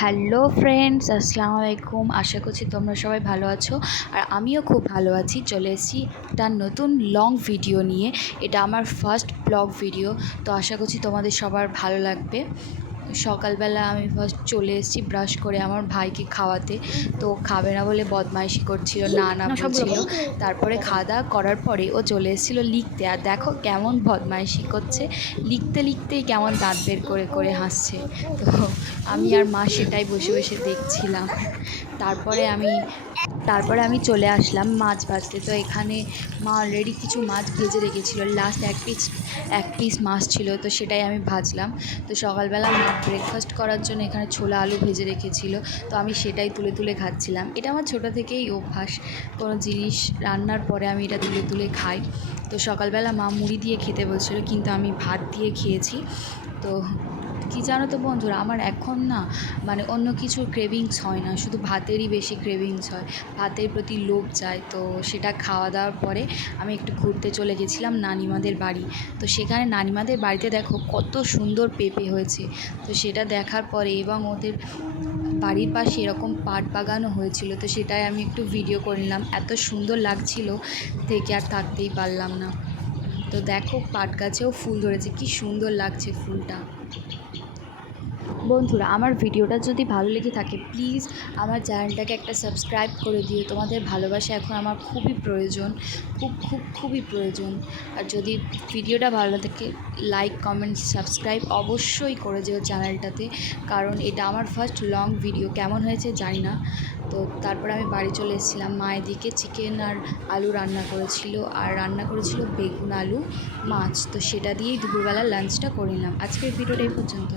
Hello friends, আসসালামু আলাইকুম। আশা করছি তোমরা সবাই ভালো আছো, আর আমিও খুব ভালো আছি। চলে এসেছি একটা নতুন লং ভিডিও নিয়ে। এটা আমার ফার্স্ট ব্লগ ভিডিও, তো আশা করছি তোমাদের সবার ভালো লাগবে। সকালবেলা আমি ফার্স্ট চলে এসেছি ব্রাশ করে আমার ভাইকে খাওয়াতে। তো খাবে না বলে বদমাইশি করছিল, না না বলছিল। তারপরে খাওয়া দাওয়া করার পরে ও চলে এসেছিলো লিখতে, আর দেখো কেমন বদমাইশি করছে। লিখতে লিখতেই কেমন দাঁত বের করে করে হাসছে। তো আমি আর মা সেটাই বসে বসে দেখছিলাম। তারপরে আমি চলে আসলাম মাছ ভাজতে। তো এখানে মা অলরেডি কিছু মাছ ভেজে রেখেছিল, লাস্ট এক পিস মাছ ছিল, তো সেটাই আমি ভাজলাম। তো সকালবেলা মা ব্রেকফাস্ট করার জন্য এখানে ছোলা আলু ভেজে রেখেছিল, তো আমি সেটাই তুলে তুলে খাচ্ছিলাম। এটা আমার ছোটো থেকেই অভ্যাস, কোনো জিনিস রান্নার পরে আমি এটা তুলে তুলে খাই। তো সকালবেলা মা মুড়ি দিয়ে খেতে বলছিল, কিন্তু আমি ভাত দিয়ে খেয়েছি। তো কী জানো তো বন্ধুরা, আমার এখন না অন্য কিছুর ক্রেভিংস হয় না, শুধু ভাতেরই বেশি ক্রেভিংস হয়, ভাতের প্রতি লোভ যায়। তো সেটা খাওয়া দাওয়ার পরে আমি একটু ঘুরতে চলে গেছিলাম নানিমাদের বাড়ি। তো সেখানে নানিমাদের বাড়িতে দেখো কত সুন্দর পেঁপে হয়েছে। তো সেটা দেখার পরে এবং ওদের বাড়ির পাশে এরকম পাট বাগানও হয়েছিল, তো সেটাই আমি একটু ভিডিও করে নিলাম। এত সুন্দর লাগছিল, থেকে আর থাকতেই পারলাম না। তো দেখো পাট গাছেও ফুল ধরেছে, কি সুন্দর লাগছে ফুলটা। বন্ধুরা, আমার ভিডিওটা যদি ভালো লেগে থাকে প্লিজ আমার চ্যানেলটাকে একটা সাবস্ক্রাইব করে দিও। তোমাদের ভালোবাসা এখন আমার খুবই প্রয়োজন, খুবই প্রয়োজন। আর যদি ভিডিওটা ভালো থাকে লাইক কমেন্ট সাবস্ক্রাইব অবশ্যই করে দিও চ্যানেলটাতে, কারণ এটা আমার ফার্স্ট লং ভিডিও। কেমন হয়েছে জানি না। তো তারপরে আমি বাড়ি চলে এসেছিলাম। মা এদিকে চিকেন আর আলু রান্না করেছিল, আর রান্না করেছিল বেগুন আলু মাছ। তো সেটা দিয়েই দুপুরবেলা লাঞ্চটা করে নিলাম। আজকের ভিডিওটা এই পর্যন্ত।